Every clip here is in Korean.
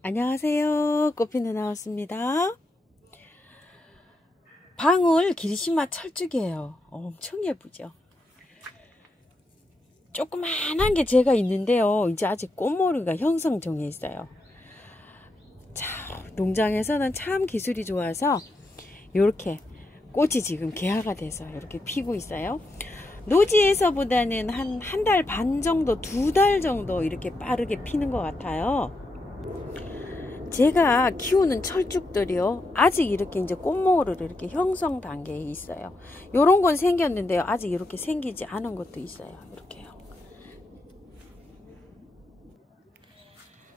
안녕하세요. 꽃피는 나왔습니다. 방울 기리시마 철쭉이에요. 엄청 예쁘죠. 조그만한 게 제가 있는데요. 이제 아직 꽃머리가 형성 중에 있어요. 자, 농장에서는 참 기술이 좋아서 이렇게 꽃이 지금 개화가 돼서 이렇게 피고 있어요. 노지에서보다는 한 달 반 정도, 2달 정도 이렇게 빠르게 피는 것 같아요. 제가 키우는 철쭉들이요, 아직 이렇게 이제 꽃모를 이렇게 형성 단계에 있어요. 요런 건 생겼는데요, 아직 이렇게 생기지 않은 것도 있어요. 이렇게요.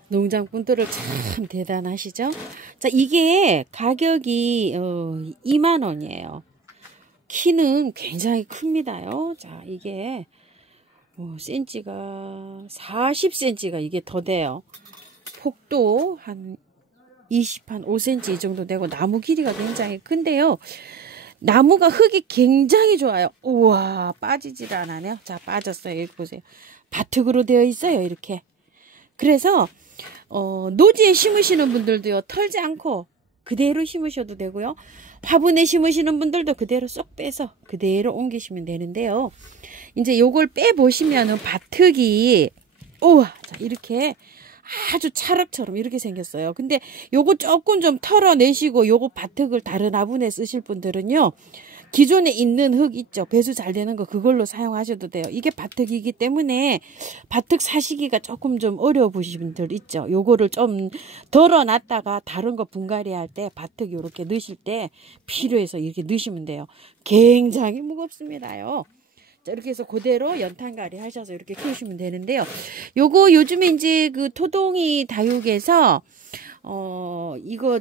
농장분들을 참 대단하시죠? 자, 이게 가격이 2만원이에요. 키는 굉장히 큽니다요. 자, 이게 센치가 40cm가 이게 더 돼요. 폭도 한 5cm 이 정도 되고, 나무 길이가 굉장히 큰데요. 나무가 흙이 굉장히 좋아요. 우와, 빠지질 않아요. 자, 빠졌어요. 여기 보세요. 바특으로 되어 있어요. 이렇게. 그래서 노지에 심으시는 분들도요, 털지 않고 그대로 심으셔도 되고요. 화분에 심으시는 분들도 그대로 쏙 빼서 그대로 옮기시면 되는데요. 이제 요걸 빼보시면은 바특이, 우와, 자, 이렇게 아주 찰흙처럼 이렇게 생겼어요. 근데 요거 조금 좀 털어내시고 요거 바특을 다른 화분에 쓰실 분들은요, 기존에 있는 흙 있죠, 배수 잘 되는 거, 그걸로 사용하셔도 돼요. 이게 바특이기 때문에 바특 사시기가 조금 좀 어려워 보시는 분들 있죠. 요거를 좀 덜어놨다가 다른 거 분갈이 할 때 바특 요렇게 넣으실 때 필요해서 이렇게 넣으시면 돼요. 굉장히 무겁습니다요. 자, 이렇게 해서 그대로 연탄갈이 하셔서 이렇게 키우시면 되는데요. 요거 요즘에 이제 그 토동이 다육에서 이거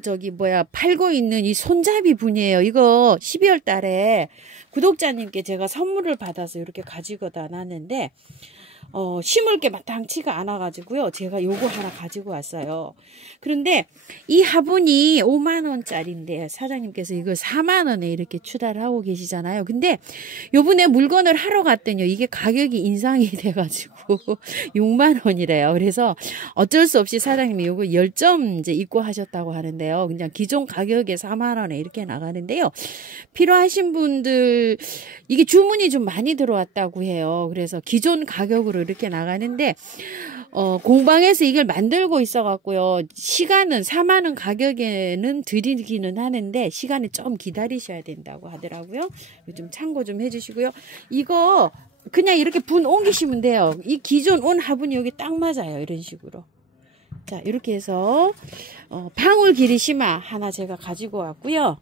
팔고 있는 이 손잡이 분이에요. 이거 12월 달에 구독자님께 제가 선물을 받아서 이렇게 가지고 다 놨는데, 심을 게 마땅치가 않아가지고요, 제가 요거 하나 가지고 왔어요. 그런데 이 화분이 5만원짜리인데 사장님께서 이걸 4만원에 이렇게 추가를 하고 계시잖아요. 근데 요번에 물건을 하러 갔더니요, 이게 가격이 인상이 돼가지고 6만원이래요. 그래서 어쩔 수 없이 사장님이 요거 10점 이제 입고하셨다고 하는데요. 그냥 기존 가격에 4만원에 이렇게 나가는데요. 필요하신 분들, 이게 주문이 좀 많이 들어왔다고 해요. 그래서 기존 가격으로 이렇게 나가는데, 공방에서 이걸 만들고 있어 갖고요, 시간은 4만원 가격에는 드리기는 하는데 시간을 좀 기다리셔야 된다고 하더라고요. 좀 참고 좀 해주시고요. 이거 그냥 이렇게 분 옮기시면 돼요. 이 기존 온 화분이 여기 딱 맞아요. 이런 식으로. 자, 이렇게 해서 방울 기리시마 하나 제가 가지고 왔고요.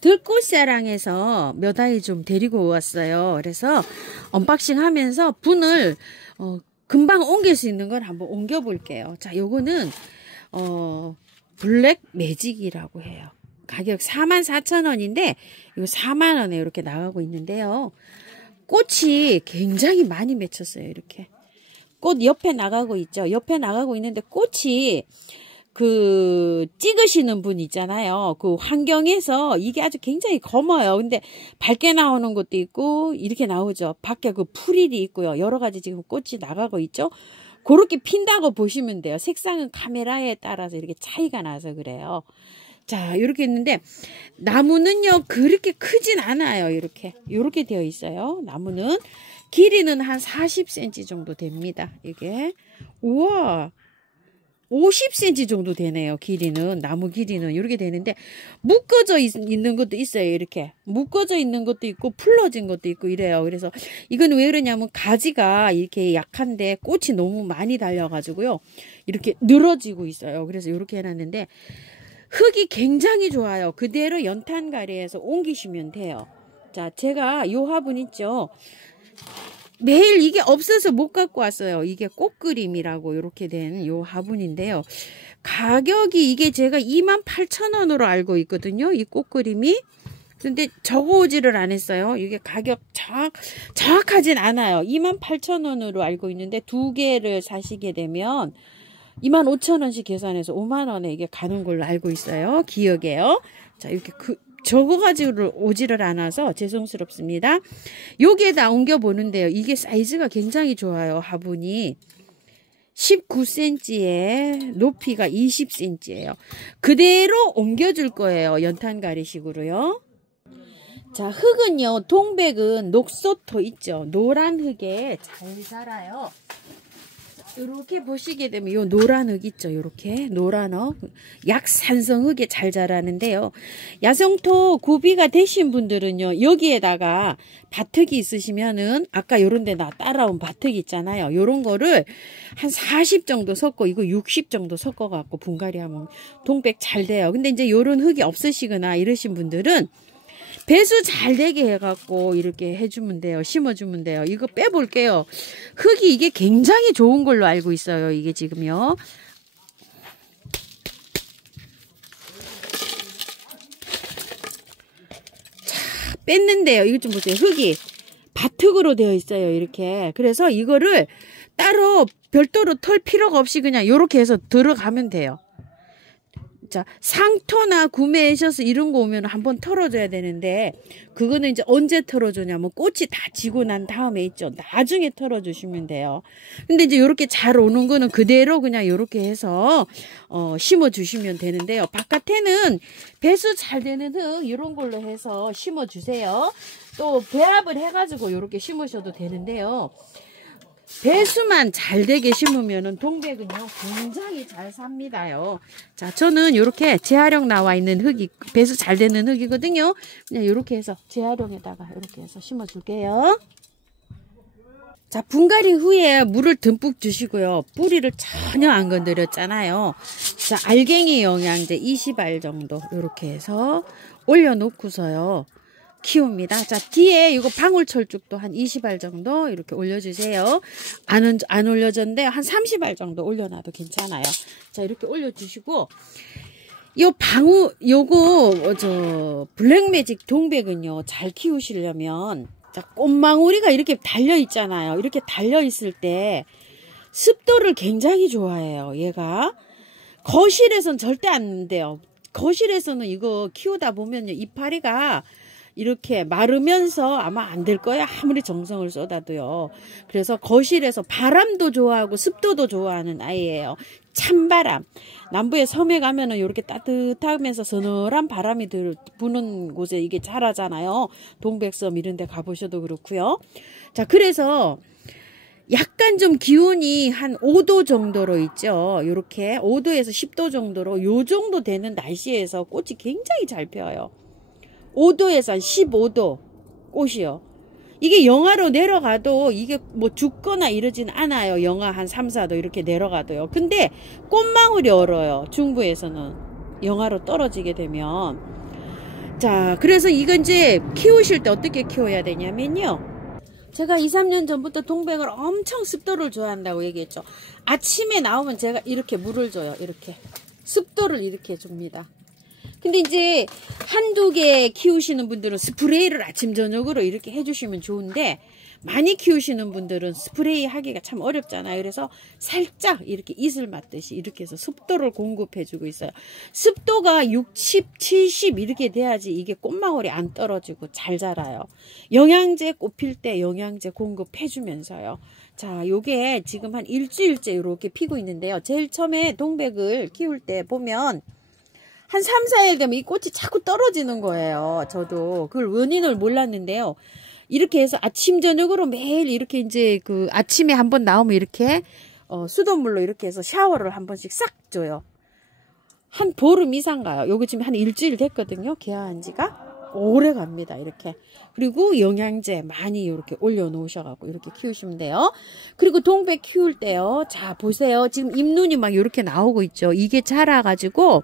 들꽃사랑에서 몇 아이 좀 데리고 왔어요. 그래서 언박싱 하면서 분을 금방 옮길 수 있는 걸 한번 옮겨 볼게요. 자, 요거는 블랙 매직이라고 해요. 가격 44,000원인데 이거 4만원에 이렇게 나가고 있는데요. 꽃이 굉장히 많이 맺혔어요. 이렇게 꽃 옆에 나가고 있죠. 옆에 나가고 있는데 꽃이 찍으시는 분 있잖아요. 그 환경에서 이게 아주 굉장히 검어요. 근데 밝게 나오는 것도 있고 이렇게 나오죠. 밖에 그 풀일이 있고요. 여러 가지 지금 꽃이 나가고 있죠. 그렇게 핀다고 보시면 돼요. 색상은 카메라에 따라서 이렇게 차이가 나서 그래요. 자, 이렇게 있는데 나무는요, 그렇게 크진 않아요. 이렇게 되어 있어요. 나무는 길이는 한 40cm 정도 됩니다. 이게, 우와, 50cm 정도 되네요. 길이는, 나무 길이는 이렇게 되는데, 묶어져 있는 것도 있어요. 이렇게 묶어져 있는 것도 있고 풀러진 것도 있고 이래요. 그래서 이건 왜 그러냐면 가지가 이렇게 약한데 꽃이 너무 많이 달려가지고요, 이렇게 늘어지고 있어요. 그래서 이렇게 해놨는데 흙이 굉장히 좋아요. 그대로 연탄가리에서 옮기시면 돼요. 자, 제가 요 화분 있죠, 매일 이게 없어서 못 갖고 왔어요. 이게 꽃그림이라고 이렇게 된 요 화분인데요. 가격이 이게 제가 28,000원으로 알고 있거든요. 이 꽃그림이. 근데 적어오지를 않았어요. 이게 가격 정확하진 않아요. 28,000원으로 알고 있는데 2개를 사시게 되면 25,000원씩 계산해서 5만원에 이게 가는 걸로 알고 있어요. 기억에요. 자, 이렇게 적어가지고 오지를 않아서 죄송스럽습니다. 여기에다 옮겨 보는데요, 이게 사이즈가 굉장히 좋아요. 화분이 19cm에 높이가 20cm예요. 그대로 옮겨줄 거예요. 연탄가리식으로요. 자, 흙은요, 동백은 녹소토 있죠. 노란 흙에 잘 자라요. 이렇게 보시게 되면 요 노란 흙 있죠. 이렇게 노란 흙, 약산성 흙에 잘 자라는데요. 야생토 구비가 되신 분들은요, 여기에다가 바특이 있으시면은 아까 요런 데 나 따라온 바특이 있잖아요. 요런 거를 한 40 정도 섞고 이거 60 정도 섞어 갖고 분갈이 하면 동백 잘 돼요. 근데 이제 요런 흙이 없으시거나 이러신 분들은 배수 잘 되게 해갖고 이렇게 해주면 돼요. 심어주면 돼요. 이거 빼볼게요. 흙이 이게 굉장히 좋은 걸로 알고 있어요. 이게 지금요. 자, 뺐는데요. 이거 좀 보세요. 흙이 바특으로 되어 있어요. 이렇게. 그래서 이거를 따로 별도로 털 필요가 없이 그냥 이렇게 해서 들어가면 돼요. 자, 상토나 구매하셔서 이런 거 오면 한번 털어줘야 되는데 그거는 이제 언제 털어주냐면 꽃이 다 지고 난 다음에 있죠. 나중에 털어주시면 돼요. 근데 이제 이렇게 잘 오는 거는 그대로 그냥 이렇게 해서 심어 주시면 되는데요. 바깥에는 배수 잘 되는 흙 이런 걸로 해서 심어 주세요. 또 배합을 해가지고 이렇게 심으셔도 되는데요. 배수만 잘 되게 심으면은 동백은요 굉장히 잘 삽니다요. 자, 저는 이렇게 재활용 나와 있는 흙이 배수 잘 되는 흙이거든요. 그냥 이렇게 해서 재활용에다가 이렇게 해서 심어 줄게요. 자, 분갈이 후에 물을 듬뿍 주시고요. 뿌리를 전혀 안 건드렸잖아요. 자, 알갱이 영양제 20알 정도 이렇게 해서 올려놓고서요. 키웁니다. 자, 뒤에 이거 방울철쭉도 한 20알 정도 이렇게 올려주세요. 안 올려졌는데 한 30알 정도 올려놔도 괜찮아요. 자, 이렇게 올려주시고 요거 블랙매직 동백은요 잘 키우시려면 자, 꽃망울이가 이렇게 달려 있잖아요. 이렇게 달려 있을 때 습도를 굉장히 좋아해요. 얘가 거실에선 절대 안 돼요. 거실에서는 이거 키우다 보면요 이파리가 이렇게 마르면서 아마 안 될 거예요. 아무리 정성을 쏟아도요. 그래서 거실에서 바람도 좋아하고 습도도 좋아하는 아이예요. 찬바람. 남부의 섬에 가면은 이렇게 따뜻하면서 서늘한 바람이 부는 곳에 이게 자라잖아요. 동백섬 이런 데 가보셔도 그렇고요. 자, 그래서 약간 좀 기온이 한 5도 정도로 있죠. 이렇게 5도에서 10도 정도로 요 정도 되는 날씨에서 꽃이 굉장히 잘 펴요. 5도에서 한 15도 꽃이요. 이게 영하로 내려가도 이게 뭐 죽거나 이러진 않아요. 영하 한 3, 4도 이렇게 내려가도요. 근데 꽃망울이 얼어요. 중부에서는 영하로 떨어지게 되면. 자, 그래서 이건 이제 키우실 때 어떻게 키워야 되냐면요. 제가 2, 3년 전부터 동백을 엄청 습도를 줘야 한다고 얘기했죠. 아침에 나오면 제가 이렇게 물을 줘요. 이렇게 습도를 이렇게 줍니다. 근데 이제 한두 개 키우시는 분들은 스프레이를 아침 저녁으로 이렇게 해주시면 좋은데 많이 키우시는 분들은 스프레이 하기가 참 어렵잖아요. 그래서 살짝 이렇게 이슬 맞듯이 이렇게 해서 습도를 공급해 주고 있어요. 습도가 60, 70 이렇게 돼야지 이게 꽃망울이 안 떨어지고 잘 자라요. 영양제 꽃 필 때 영양제 공급해 주면서요. 자, 요게 지금 한 일주일째 이렇게 피고 있는데요. 제일 처음에 동백을 키울 때 보면 한 3, 4일 되면 이 꽃이 자꾸 떨어지는 거예요. 저도 그걸 원인을 몰랐는데요. 이렇게 해서 아침 저녁으로 매일 이렇게 이제 그 아침에 한번 나오면 이렇게 수돗물로 이렇게 해서 샤워를 한 번씩 싹 줘요. 한 보름 이상 가요. 요거 지금 한 일주일 됐거든요. 개화한 지가 오래 갑니다. 이렇게. 그리고 영양제 많이 이렇게 올려 놓으셔갖고 이렇게 키우시면 돼요. 그리고 동백 키울 때요. 자, 보세요. 지금 잎눈이 막 이렇게 나오고 있죠. 이게 자라가지고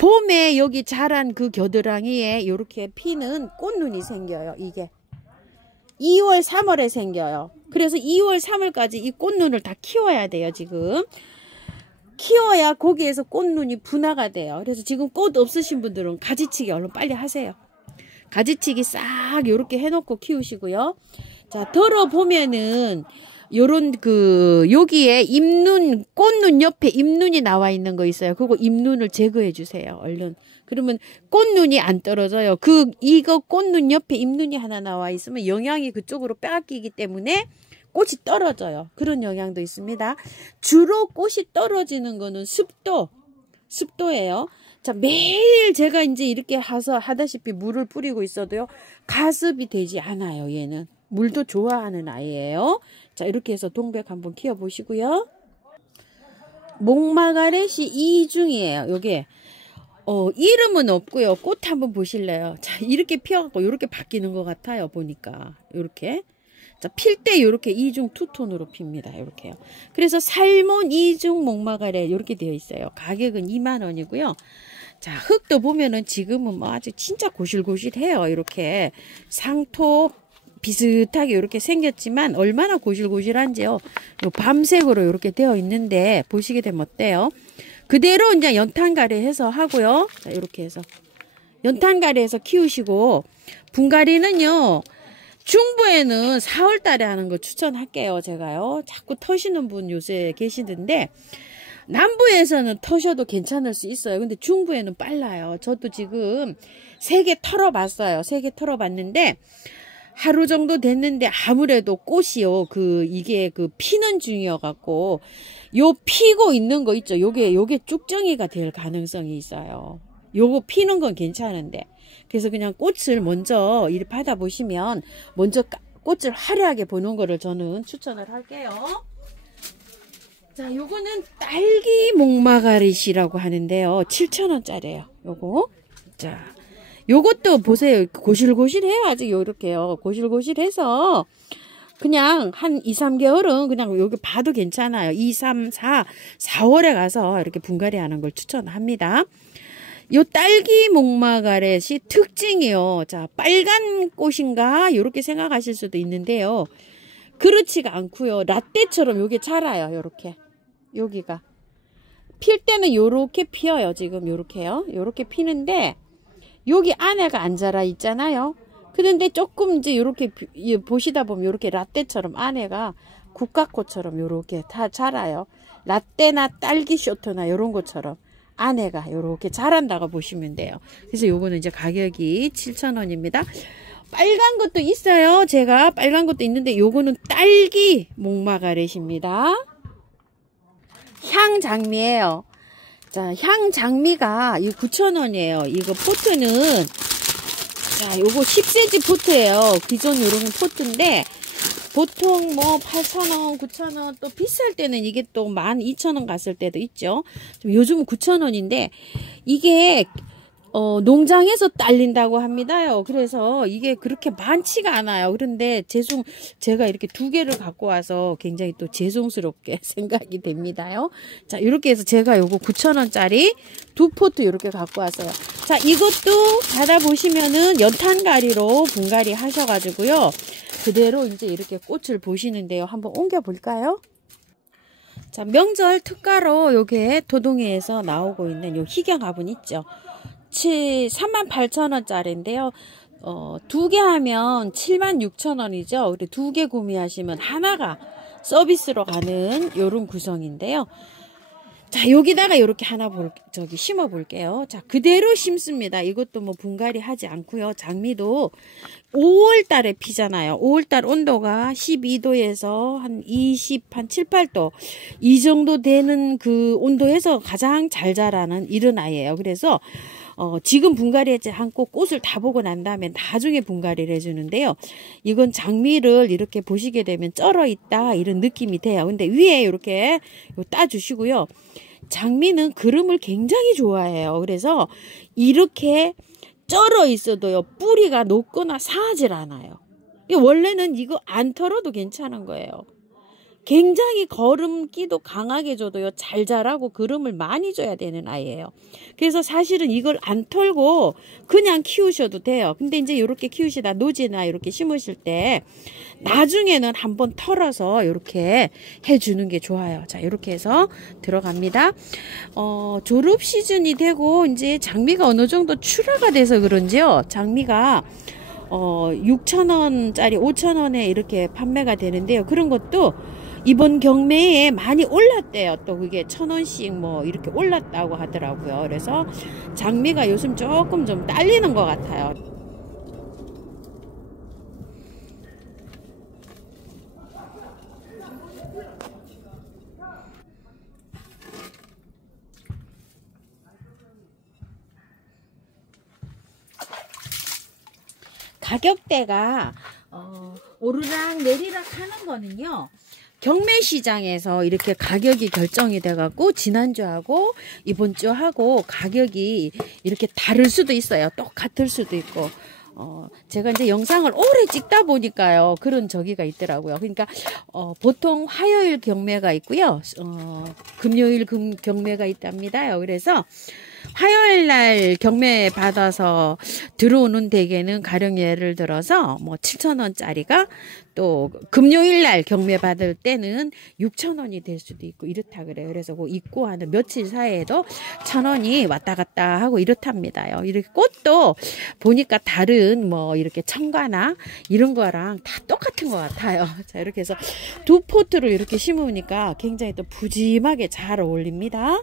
봄에 여기 자란 그 겨드랑이에 이렇게 피는 꽃눈이 생겨요. 이게 2월 3월에 생겨요. 그래서 2월 3월까지 이 꽃눈을 다 키워야 돼요. 지금 키워야 거기에서 꽃눈이 분화가 돼요. 그래서 지금 꽃 없으신 분들은 가지치기 얼른 빨리 하세요. 가지치기 싹 이렇게 해놓고 키우시고요. 자, 덜어보면은 요런 여기에 잎눈, 꽃눈 옆에 잎눈이 나와 있는 거 있어요. 그거 잎눈을 제거해 주세요. 얼른. 그러면 꽃눈이 안 떨어져요. 이거 꽃눈 옆에 잎눈이 하나 나와 있으면 영양이 그쪽으로 빼앗기기 때문에 꽃이 떨어져요. 그런 영향도 있습니다. 주로 꽃이 떨어지는 거는 습도예요. 자, 매일 제가 이제 이렇게 하다시피 물을 뿌리고 있어도요, 가습이 되지 않아요. 얘는 물도 좋아하는 아이예요. 자, 이렇게 해서 동백 한번 키워 보시고요. 목마가렛이 이중이에요. 요게 이름은 없고요. 꽃 한번 보실래요? 자, 이렇게 피어갖고 이렇게 바뀌는 것 같아요. 보니까 이렇게. 자, 필 때 이렇게 이중 투톤으로 핍니다. 이렇게요. 그래서 살몬 이중 목마가렛 이렇게 되어 있어요. 가격은 2만원이고요. 자, 흙도 보면은 지금은 뭐 아주 진짜 고실고실해요. 이렇게 상토 비슷하게 이렇게 생겼지만 얼마나 고실고실한지요. 요 밤색으로 이렇게 되어 있는데 보시게 되면 어때요? 그대로 이제 연탄가리 해서 하고요. 자, 이렇게 해서 연탄가리 해서 키우시고, 분갈이는요, 중부에는 4월 달에 하는 거 추천할게요. 제가요. 자꾸 터시는 분 요새 계시는데, 남부에서는 터셔도 괜찮을 수 있어요. 근데 중부에는 빨라요. 저도 지금 3개 털어봤어요. 3개 털어봤는데, 하루 정도 됐는데 아무래도 꽃이요. 이게 피는 중이어갖고, 요 피고 있는 거 있죠. 요게 쭉정이가 될 가능성이 있어요. 요거 피는 건 괜찮은데. 그래서 그냥 꽃을 먼저 이렇게 받아보시면, 먼저 꽃을 화려하게 보는 거를 저는 추천을 할게요. 자, 요거는 딸기 목마가렛이라고 하는데요. 7,000원짜리예요. 요거. 자, 요것도 보세요. 고실고실해요. 아직 요렇게요. 고실고실해서 그냥 한 2, 3개월은 그냥 여기 봐도 괜찮아요. 2, 3, 4월에 가서 이렇게 분갈이 하는 걸 추천합니다. 요 딸기 목마가렛이 특징이요. 자, 빨간 꽃인가? 요렇게 생각하실 수도 있는데요. 그렇지가 않고요. 라떼처럼 요게 자라요. 요렇게. 여기가. 필 때는 요렇게 피어요. 지금 요렇게요. 요렇게 피는데, 여기 안에가 안 자라 있잖아요. 그런데 조금 이제 요렇게 보시다 보면 요렇게 라떼처럼 안에가 국화꽃처럼 요렇게 다 자라요. 라떼나 딸기 쇼트나 요런 것처럼 안에가 요렇게 자란다고 보시면 돼요. 그래서 요거는 이제 가격이 7,000원입니다. 빨간 것도 있어요. 제가 빨간 것도 있는데 요거는 딸기 목마가렛입니다. 향장미예요. 자, 향장미가 이 9,000원이에요. 이거 포트는, 자, 요거 10cm 포트예요. 기존 요런 포트인데 보통 뭐 8,000원, 9,000원, 또 비쌀 때는 이게 또 12,000원 갔을 때도 있죠. 요즘은 9,000원인데 이게 농장에서 딸린다고 합니다요. 그래서 이게 그렇게 많지가 않아요. 그런데 제가 이렇게 2개를 갖고 와서 굉장히 또 죄송스럽게 생각이 됩니다요. 자, 이렇게 해서 제가 요거 9,000원짜리 2포트 이렇게 갖고 왔어요. 자, 이것도 받아보시면은 연탄가리로 분갈이 하셔가지고요. 그대로 이제 이렇게 꽃을 보시는데요. 한번 옮겨 볼까요? 자, 명절 특가로 요게 도동이에서 나오고 있는 요 희경 화분 있죠. 38,000원짜리인데요. 2개 하면 76,000원이죠. 우리 2개 구매하시면 하나가 서비스로 가는 요런 구성인데요. 자, 여기다가 이렇게 하나 심어 볼게요. 자, 그대로 심습니다. 이것도 뭐 분갈이 하지 않고요. 장미도 5월 달에 피잖아요. 5월 달 온도가 12도에서 한 7, 8도 이 정도 되는 그 온도에서 가장 잘 자라는 이런 아이예요. 그래서 지금 분갈이하지 않고 꽃을 다 보고 난 다음에 나중에 분갈이를 해주는데요. 이건 장미를 이렇게 보시게 되면 쩔어 있다 이런 느낌이 돼요. 근데 위에 이렇게 따주시고요. 장미는 그름을 굉장히 좋아해요. 그래서 이렇게 쩔어 있어도요. 뿌리가 녹거나 상하질 않아요. 원래는 이거 안 털어도 괜찮은 거예요. 굉장히 거름기도 강하게 줘도요. 잘 자라고 그름을 많이 줘야 되는 아이예요. 그래서 사실은 이걸 안 털고 그냥 키우셔도 돼요. 근데 이제 이렇게 키우시다 노지나 이렇게 심으실 때 나중에는 한번 털어서 이렇게 해주는 게 좋아요. 자, 이렇게 해서 들어갑니다. 졸업 시즌이 되고 이제 장미가 어느 정도 출하가 돼서 그런지요. 장미가 6,000원짜리 5,000원에 이렇게 판매가 되는데요. 그런 것도 이번 경매에 많이 올랐대요. 또 그게 1,000원씩 뭐 이렇게 올랐다고 하더라고요. 그래서 장미가 요즘 조금 좀 딸리는 것 같아요. 가격대가 오르락 내리락 하는 거는요. 경매시장에서 이렇게 가격이 결정이 돼갖고 지난주하고 이번주하고 가격이 이렇게 다를 수도 있어요. 똑같을 수도 있고. 제가 이제 영상을 오래 찍다 보니까요. 그런 저기가 있더라고요. 그러니까, 보통 화요일 경매가 있고요. 금요일 경매가 있답니다요. 그래서 화요일 날 경매 받아서 들어오는 대게는 가령 예를 들어서 뭐 7,000원짜리가 또 금요일 날 경매 받을 때는 6,000원이 될 수도 있고 이렇다 그래요. 그래서 그 입고하는 며칠 사이에도 1,000원이 왔다 갔다 하고 이렇답니다요. 이렇게 꽃도 보니까 다른 뭐 이렇게 청가나 이런 거랑 다 똑같은 것 같아요. 자, 이렇게 해서 두 포트를 이렇게 심으니까 굉장히 또 푸짐하게 잘 어울립니다.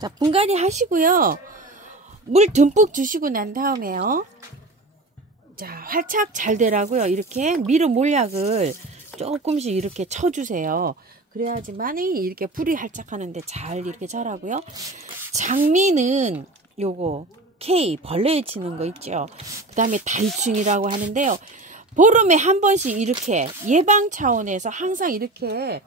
자, 분갈이 하시고요. 물 듬뿍 주시고 난 다음에요. 자, 활착 잘 되라고요. 이렇게 미르 몰약을 조금씩 이렇게 쳐주세요. 그래야지만이 이렇게 불이 활착하는데 잘 이렇게 자라고요. 장미는 요거 K 벌레에 치는 거 있죠. 그 다음에 달충이라고 하는데요. 보름에 한 번씩 이렇게 예방 차원에서 항상 이렇게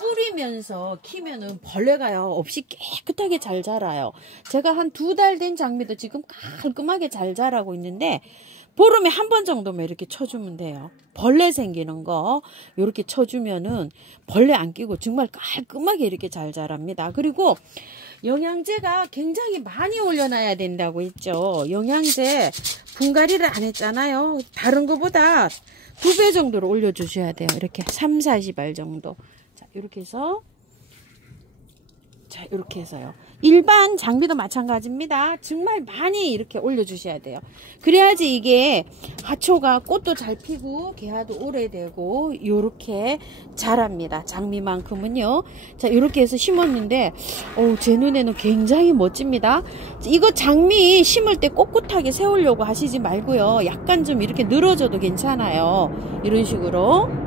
뿌리면서 키면은 벌레가요 없이 깨끗하게 잘 자라요. 제가 한 2달 된 장미도 지금 깔끔하게 잘 자라고 있는데 보름에 한 번 정도만 이렇게 쳐주면 돼요. 벌레 생기는 거 이렇게 쳐주면은 벌레 안 끼고 정말 깔끔하게 이렇게 잘 자랍니다. 그리고 영양제가 굉장히 많이 올려놔야 된다고 했죠. 영양제 분갈이를 안 했잖아요. 다른 거보다 2배 정도로 올려주셔야 돼요. 이렇게 3, 40알 정도. 자, 이렇게 해서 자, 이렇게 해서요. 일반 장비도 마찬가지입니다. 정말 많이 이렇게 올려주셔야 돼요. 그래야지 이게 화초가 꽃도 잘 피고 개화도 오래되고 이렇게 자랍니다. 장미만큼은요. 자, 이렇게 해서 심었는데 제 눈에는 굉장히 멋집니다. 이거 장미 심을 때 꼿꼿하게 세우려고 하시지 말고요. 약간 좀 이렇게 늘어져도 괜찮아요. 이런 식으로.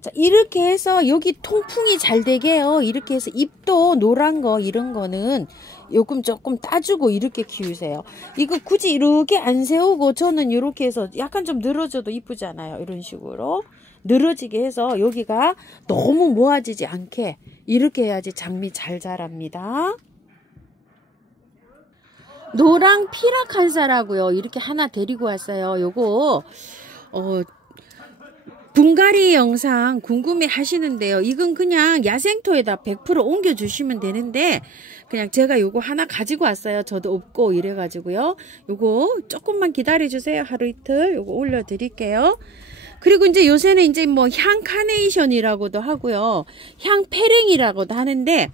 자, 이렇게 해서 여기 통풍이 잘 되게요. 이렇게 해서 잎도 노란 거 이런 거는 요금 조금 따주고 이렇게 키우세요. 이거 굳이 이렇게 안 세우고 저는 이렇게 해서 약간 좀 늘어져도 이쁘잖아요. 이런 식으로 늘어지게 해서 여기가 너무 모아지지 않게 이렇게 해야지 장미 잘 자랍니다. 노랑 피라칸사라고요. 이렇게 하나 데리고 왔어요. 요거 분갈이 영상 궁금해 하시는데요. 이건 그냥 야생토에다 100% 옮겨 주시면 되는데 그냥 제가 요거 하나 가지고 왔어요. 저도 없고 이래가지고요. 요거 조금만 기다려 주세요. 하루 이틀 요거 올려 드릴게요. 그리고 이제 요새는 이제 뭐 향 카네이션이라고도 하고요. 향 페랭이라고도 하는데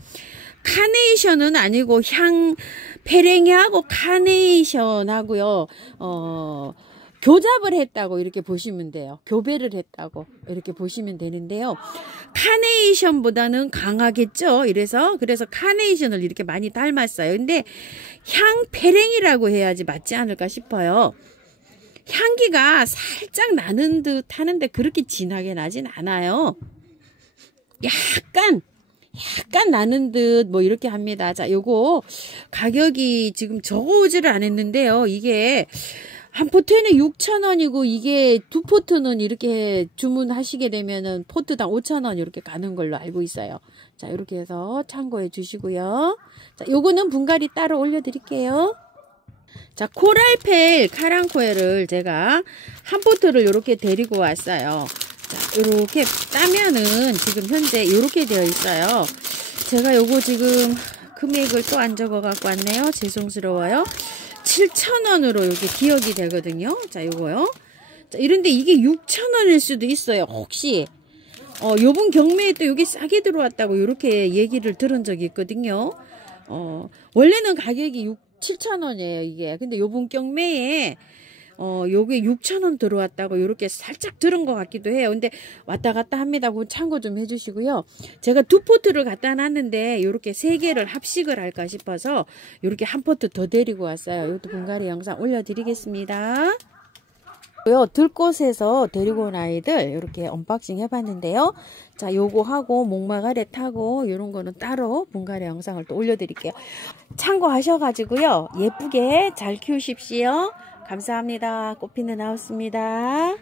카네이션은 아니고 향 페랭이하고 카네이션하고요. 교잡을 했다고 이렇게 보시면 돼요. 교배를 했다고 이렇게 보시면 되는데요. 카네이션보다는 강하겠죠. 그래서 카네이션을 이렇게 많이 닮았어요. 근데 향페랭이라고 해야지 맞지 않을까 싶어요. 향기가 살짝 나는 듯 하는데 그렇게 진하게 나진 않아요. 약간 나는 듯 뭐 이렇게 합니다. 자, 요거 가격이 지금 적어오지를 않았는데요. 이게 한 포트에는 6,000원이고 이게 두 포트는 이렇게 주문하시게 되면은 포트당 5,000원 이렇게 가는 걸로 알고 있어요. 자, 이렇게 해서 참고해 주시고요. 자, 요거는 분갈이 따로 올려 드릴게요. 자, 코랄펠 카랑코엘을 제가 한 포트를 이렇게 데리고 왔어요. 자, 이렇게 따면은 지금 현재 이렇게 되어 있어요. 제가 요거 지금 금액을 또 안 적어 갖고 왔네요. 죄송스러워요. 7,000원으로 이렇게 기억이 되거든요. 자, 요거요. 자, 이런데 이게 6,000원일 수도 있어요. 혹시 요번 경매에 또 여기 싸게 들어왔다고 이렇게 얘기를 들은 적이 있거든요. 원래는 가격이 7,000원이에요, 이게. 근데 요번 경매에 요게 6,000원 들어왔다고 이렇게 살짝 들은 것 같기도 해요. 근데 왔다 갔다 합니다. 그거 참고 좀 해주시고요. 제가 두 포트를 갖다 놨는데 이렇게 세 개를 합식을 할까 싶어서 이렇게 한 포트 더 데리고 왔어요. 이것도 분갈이 영상 올려드리겠습니다. 들꽃에서 데리고 온 아이들 이렇게 언박싱 해봤는데요. 자, 요거 하고 목마가래 타고 이런 거는 따로 분갈이 영상을 또 올려드릴게요. 참고하셔가지고요. 예쁘게 잘 키우십시오. 감사합니다. 꽃피는 하우스입니다.